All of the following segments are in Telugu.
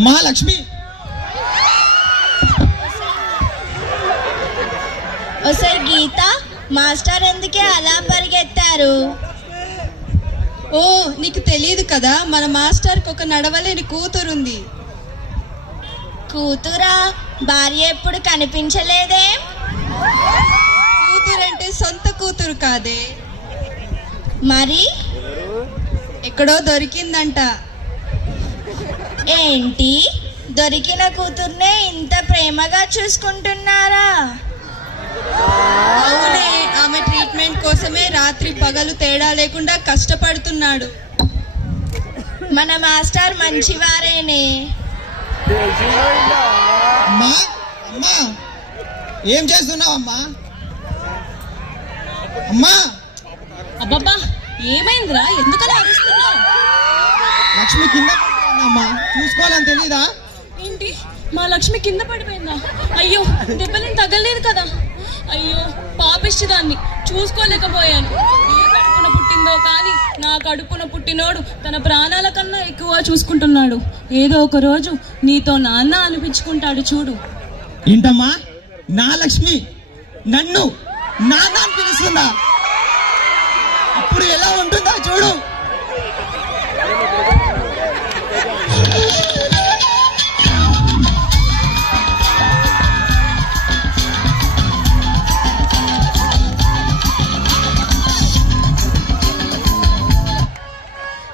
అమ్మా లక్ష్మి, ఒసే గీత, మాస్టర్ ఎందుకే అలా పరిగెత్తారు? ఓ, నీకు తెలియదు కదా, మన మాస్టర్కి ఒక నడవలేని కూతురుంది. కూతురా? భార్య ఎప్పుడు కనిపించలేదే? కూతురంటే సొంత కూతురు కాదే, మరి ఎక్కడో దొరికిందంట. ఏంటి, దొరికిన కూతుర్నే ఇంత ప్రేమగా చూసుకుంటున్నారా? అవునే, ఆమె ట్రీట్మెంట్ కోసమే రాత్రి పగలు తేడా లేకుండా కష్టపడుతున్నాడు. మన మాస్టర్ మంచివారేనే. అమ్మా అమ్మా ఏం చేస్తున్నావు అమ్మా? అమ్మా అబ్బబ్బా, ఏమైందిరా? ఎందుకలా అరుస్తున్నావు? లక్ష్మి కింద పడిపోయిందమ్మా, చూసుకోవాలని తెలీదా? ఏంటి, మా లక్ష్మి కింద పడిపోయిందా? అయ్యో, దెబ్బలేం తగలేదు కదా. అయ్యో, పాపిష్టిదాన్ని, చూసుకోలేకపోయాను. ఏ కడుపున పుట్టిందో కానీ నా కడుపున పుట్టినోడు తన ప్రాణాల కన్నా ఎక్కువ చూసుకుంటున్నాడు. ఏదో ఒక రోజు నీతో నాన్న అనిపించుకుంటాడు చూడు. ఏంటమ్మా, నా లక్ష్మి నన్ను నాన్న అని పిలుస్తుందా? ఇప్పుడు ఎలా ఉంటుందా చూడు.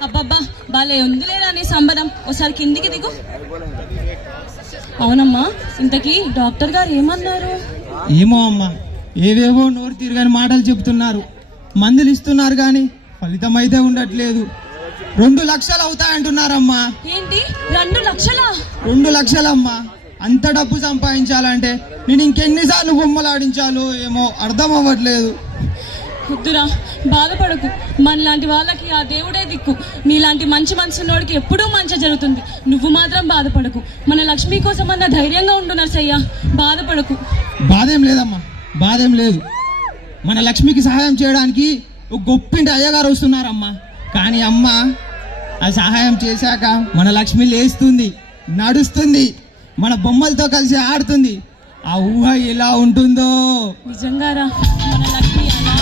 అబ్బబ్బా, భలే ఉందిలేరా నీ సంబరం. ఒకసారి కిందికి దిగు. అవునమ్మా, ఇంతకీ డాక్టర్ గారు ఏమన్నారు? ఏమో అమ్మా, ఏవేవో నోరు తిరగని మాటలు చెప్తున్నారు. మందులు ఇస్తున్నారు కానీ ఫలితం అయితే ఉండట్లేదు. 2 లక్షలు అవుతాయంటున్నారమ్మా. ఏంటి, 2 లక్షలా? 2 లక్షలమ్మా. అంత డబ్బు సంపాదించాలంటే నేను ఇంకెన్నిసార్లు బొమ్మలు ఆడించాలో ఏమో అర్థం అవ్వట్లేదు. వద్దురా, బాధపడకు. మనలాంటి వాళ్ళకి ఆ దేవుడే దిక్కు. నీలాంటి మంచి మనసున్నోడికి ఎప్పుడూ మంచి జరుగుతుంది. నువ్వు మాత్రం బాధపడకు. మన లక్ష్మి కోసం అన్న ధైర్యంగా ఉండు నర్సయ్య, బాధపడకు. బాధేం లేదమ్మా, బాధేం లేదు. మన లక్ష్మికి సహాయం చేయడానికి ఒక గొప్పింటి అయ్యగారు వస్తున్నారమ్మా. కానీ అమ్మ ఆ సహాయం చేశాక మన లక్ష్మి లేస్తుంది, నడుస్తుంది, మన బొమ్మలతో కలిసి ఆడుతుంది. ఆ ఊహ ఎలా ఉంటుందో. నిజంగారా, మన లక్ష్మి అలా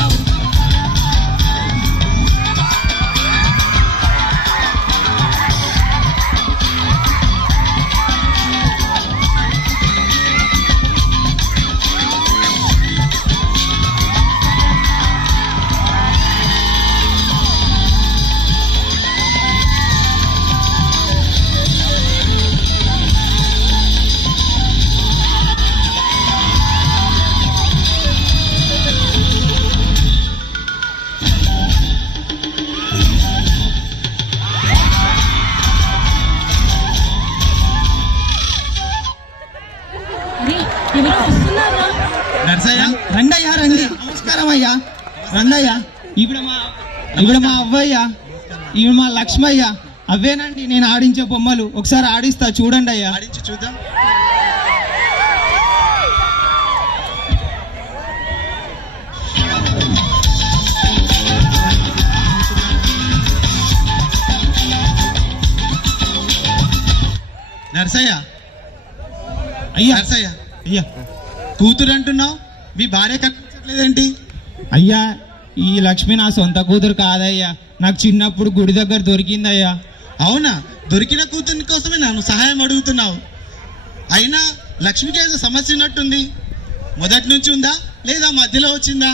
నర్సయ్య, రండయ్యా రండి. నమస్కారం అయ్యా, రండయ్యా. ఈవిడ మా అవ్వయ్య, ఈవిడ మా లక్ష్మయ్య. అవేనండి నేను ఆడించే బొమ్మలు. ఒకసారి ఆడిస్తా, చూడండి అయ్యా. ఆడించి చూద్దాం. నర్సయ్య, అయ్యా నర్సయ్య, అయ్యా కూతురు అంటున్నావు, మీ భార్య కనిపించట్లేదేంటి? అయ్యా, ఈ లక్ష్మి నా సొంత కూతురు కాదయ్యా, నాకు చిన్నప్పుడు గుడి దగ్గర దొరికిందయ్యా. అవునా? దొరికిన కూతురి కోసమే నన్ను సహాయం అడుగుతున్నావు. అయినా లక్ష్మికి ఏదో సమస్య ఉన్నట్టుంది. మొదటి నుంచి ఉందా లేదా మధ్యలో వచ్చిందా?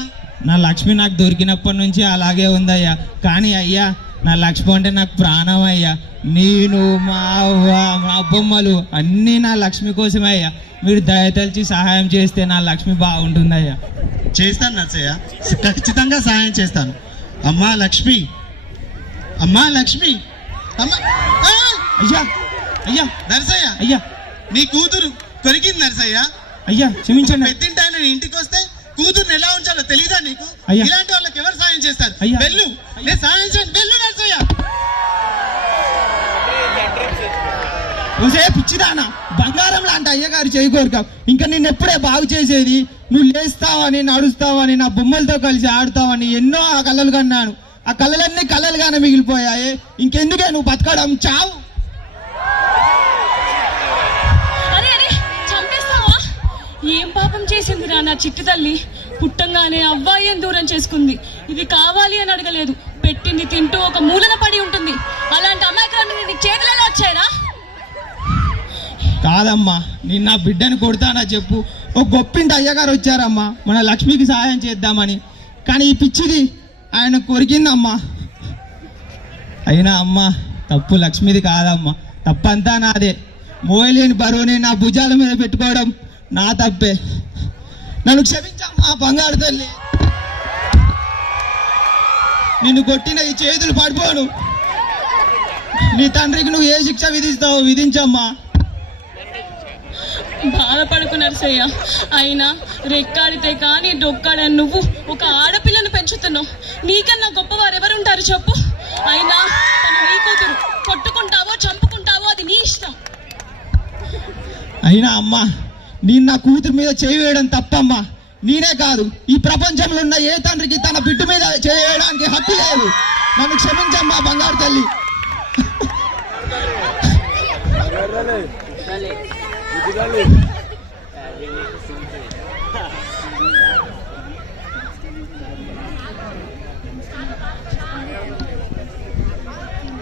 నా లక్ష్మి నాకు దొరికినప్పటి నుంచి అలాగే ఉందయ్యా. కానీ అయ్యా, నా లక్ష్మి అంటే నాకు ప్రాణం అయ్యా. నేను, మా అవ్వ, మా బొమ్మలు అన్నీ నా లక్ష్మి కోసమే అయ్యా. మీరు దయతలిచి సహాయం చేస్తే నా లక్ష్మి బాగుంటుందయ్యా. చేస్తాను నర్సయ్య, ఖచ్చితంగా సహాయం చేస్తాను. అమ్మా లక్ష్మి, అమ్మా లక్ష్మి, అమ్మా. అయ్యా అయ్యా నర్సయ్య, అయ్యా నీ కూతురు దొరికింది నర్సయ్య. అయ్యా క్షమించండి. పెద్దింటాయన ఇంటికి వస్తే కూతుర్ని ఎలా ఉంచాలో తెలీదా నీకు? అయ్యా. ఇలాంటి వాళ్ళకి ఎవరు సాయం చేస్తారు? అయ్యా. వెళ్ళు, నేను సాయం చేయను. వెళ్ళు నర్సయ్య. ఒసే పిచ్చిదానా, బంగారం లాంటి అయ్యగారు చేయకోరుక. ఇంకా నేను ఎప్పుడే బాగు చేసేది? నువ్వు లేస్తావని, నడుస్తావని, నా బొమ్మలతో కలిసి ఆడుతావని ఎన్నో ఆ కళలు కన్నాను. ఆ కళలన్నీ కళలుగానే మిగిలిపోయాయి. ఇంకెందుకే నువ్వు బతకడం? చావు. ఏం పాపం చేసిందిరా నా చిట్టి తల్లి? పుట్టంగానే అవ్వాయి దూరం చేసుకుంది. ఇది కావాలి అని అడగలేదు, పెట్టింది తింటూ ఒక మూలన పడి ఉంటుంది. అలాంటి అమాయకురాన్ని నీ చేతులలో వచ్చాయరా? కాదమ్మా, నేను నా బిడ్డను కొడతానా చెప్పు? ఒక గొప్పింటి అయ్యగారు వచ్చారమ్మా మన లక్ష్మికి సహాయం చేద్దామని. కానీ ఈ పిచ్చిది ఆయన కొరికిందమ్మా. అయినా అమ్మా, తప్పు లక్ష్మిది కాదమ్మా, తప్పంతా నాదే. మోయలేని బరువుని నా భుజాల మీద పెట్టుకోవడం నా తప్పే. నన్ను క్షమించమ్మా బంగారు తల్లి. నిన్ను కొట్టిన ఈ చేతులు పడిపోను. నీ తండ్రికి నువ్వు ఏ శిక్ష విధిస్తావో విధించమ్మా. బాధపడుకు నరసయ్య. అయినా రెక్కాడితే కానీ డొక్కాడని నువ్వు ఒక ఆడపిల్లను పెంచుతున్నావు. నీకన్నా గొప్పవారు ఎవరుంటారు చెప్పు? అయినా తను నీ కూతురు. కొట్టుకుంటావో చంపుకుంటావో అది నీ ఇష్టం. అయినా అమ్మా, నేను నా కూతురు మీద చేయి వేయడం తప్పమ్మా. నేనే కాదు, ఈ ప్రపంచంలో ఉన్న ఏ తండ్రికి తన బిడ్డ మీద చేయి వేయడానికి హక్కు లేదు. నన్ను క్షమించమ్మా బంగారు తల్లి.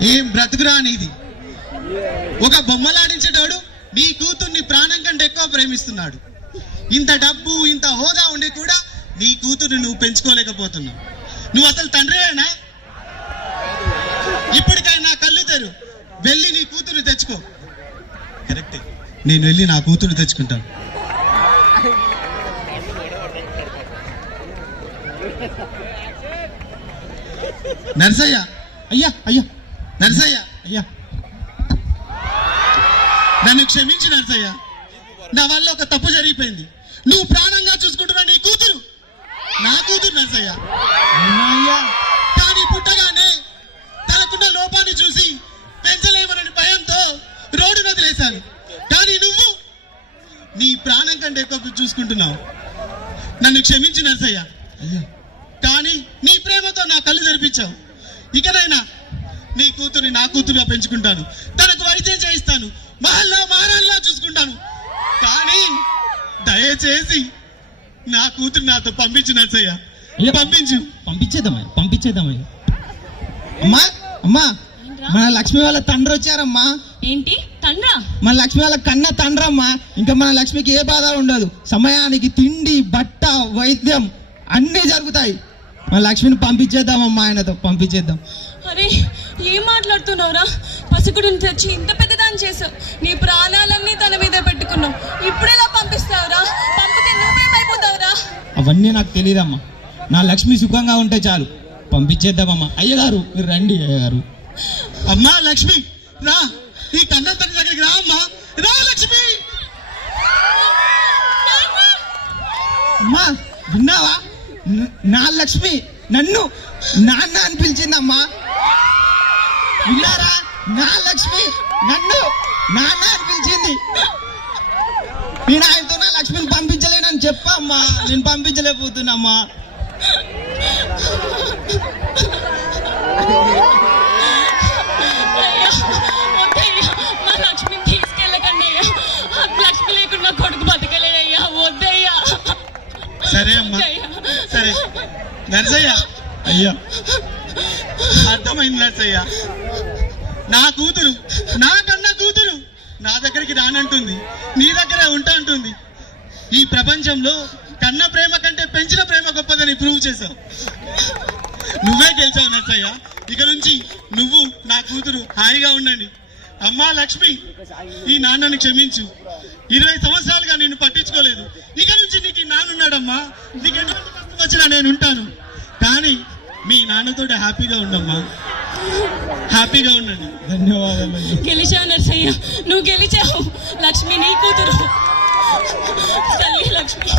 ఏం బ్రతుకురా నీది? ఒక బొమ్మలాడించేటోడు నీ కూతుర్ని ప్రాణం కంటే ఎక్కువ ప్రేమిస్తున్నాడు. ఇంత డబ్బు ఇంత హోదా ఉండి కూడా నీ కూతుర్ని నువ్వు పెంచుకోలేకపోతున్నావు. నువ్వు అసలు తండ్రివేనా? ఇప్పటికైనా కళ్ళు తెరు, వెళ్ళి నీ కూతుర్ని తెచ్చుకో. కరెక్టే, నేను వెళ్ళి నా కూతుర్ని తెచ్చుకుంటాను. నర్సయ్య, అయ్యా అయ్యా నర్సయ్య, అయ్యా, నన్ను క్షమించి నర్సయ్య. నా వల్ల ఒక తప్పు జరిగిపోయింది. నువ్వు ప్రాణంగా చూసుకుంటున్నా నీ కూతురు నా కూతురు నర్సయ్య. అయ్యా, కానీ పుట్టగానే తనకున్న లోపాన్ని చూసి పెంచలేమని భయంతో రోడ్డు వదిలేశాను. కానీ నువ్వు నీ ప్రాణం కంటే ఎక్కువ చూసుకుంటున్నావు. నన్ను క్షమించి నర్సయ్య. అయ్యా, కానీ నీ ప్రేమతో నా కళ్ళు తెరిపించావు. ఇకనైనా నీ కూతుర్ని నా కూతురుగా పెంచుకుంటాను. తనకు వైద్యం చేయిస్తాను. మహల్లా మహారాణిలా చూసుకుంటాను. కానీ దయచేసి నా కూతురు నాతో పంపించు నర్సయ్య. అయ్యా, పంపించు. పంపించేద్దామయ్యా. అమ్మా అమ్మా, మన లక్ష్మి వాళ్ళ తండ్రి వచ్చారమ్మా. ఏంటి తండ్రా? మన లక్ష్మి వాళ్ళ కన్న తండ్రమ్మా. ఇంకా మన లక్ష్మికి ఏ బాధ ఉండదు. సమయానికి తిండి, బట్ట, వైద్యం అన్నీ జరుగుతాయి. మన లక్ష్మిని పంపించేద్దామమ్మా, ఆయనతో పంపించేద్దాం. అరే ఏం మాట్లాడుతున్నావురా? పసిగుడిని తెచ్చి ఇంత పెద్దదాన్ని చేసావు. నీ ప్రాణాలన్నీ తన మీద పెట్టుకున్నావు. ఇప్పుడెలా పంపిస్తావురా? పంపితే నువ్వేమైపోతావురా? అవన్నీ నాకు తెలియదమ్మా. నా లక్ష్మి సుఖంగా ఉంటే చాలు. పంపించేద్దామమ్మా. అయ్యగారు మీరు రండి. అయ్యగారు, అమ్మా లక్ష్మి రా, ఈ కన్న తండ్రి దగ్గరికి రా అమ్మా. రా లక్ష్మి. అమ్మా విన్నావా? నా లక్ష్మి నన్ను నాన్న అని పిలిచిందమ్మా. విన్నారా? నా లక్ష్మి నన్ను నాన్న అని పిలిచింది. నేను ఆయనతో నా లక్ష్మిని పంపించలేనని చెప్పమ్మా. నేను పంపించలేకపోతున్నామ్మా. అయ్యా, వద్దయ్యా, మా లక్ష్మిని తీసుకెళ్ళకండి అయ్యా. లక్ష్మి లేకుండా కొడుకు బతకలేడయ్యా. వద్దయ్యా. సరే అమ్మా, సరే నర్సయ్య. అయ్యా, అర్థమైంది నర్సయ్య. నా కూతురు, నా కన్న కూతురు నా దగ్గరికి రానంటుంది, నీ దగ్గరే ఉంటా అంటుంది. ఈ ప్రపంచంలో కన్న ప్రేమ కంటే పెంచిన ప్రేమ గొప్పదని ప్రూవ్ చేశావు. నువ్వే గెలిచావు నర్సయ్య. ఇక నుంచి నువ్వు నా కూతురు హాయిగా ఉండండి. అమ్మా లక్ష్మి, ఈ నాన్నని క్షమించు. 20 సంవత్సరాలుగా నిన్ను పట్టించుకోలేదు. ఇక నుంచి నీకు ఈ నాన్నున్నాడమ్మా. నీకు ఎటువంటి కష్టం వచ్చినా నేను ఉంటాను. కానీ మీ నాన్నతో హ్యాపీగా ఉండమ్మా. హ్యాపీగా ఉండండి. ధన్యవాదాలు. గెలిచావు నర్సయ్య, నువ్వు గెలిచావు. లక్ష్మి నీ కూతురు. తల్లి లక్ష్మి.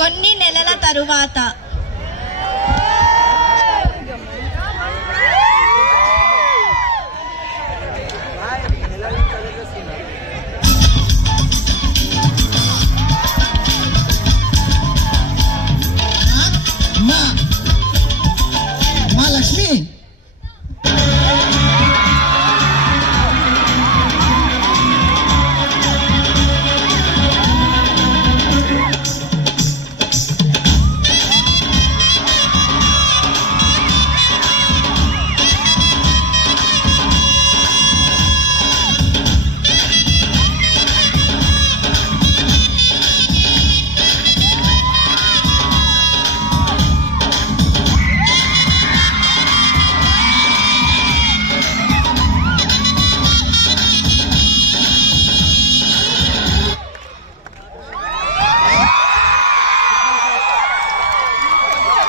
కొన్ని నెలల తరువాత అమ్మా అమ్మా Lakshmi,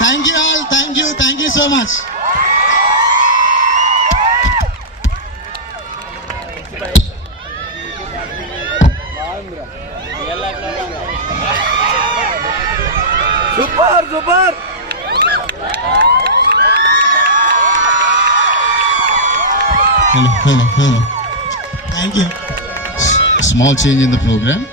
thank you all, thank you so much. Super super. Hello. Thank you. Small change in the program.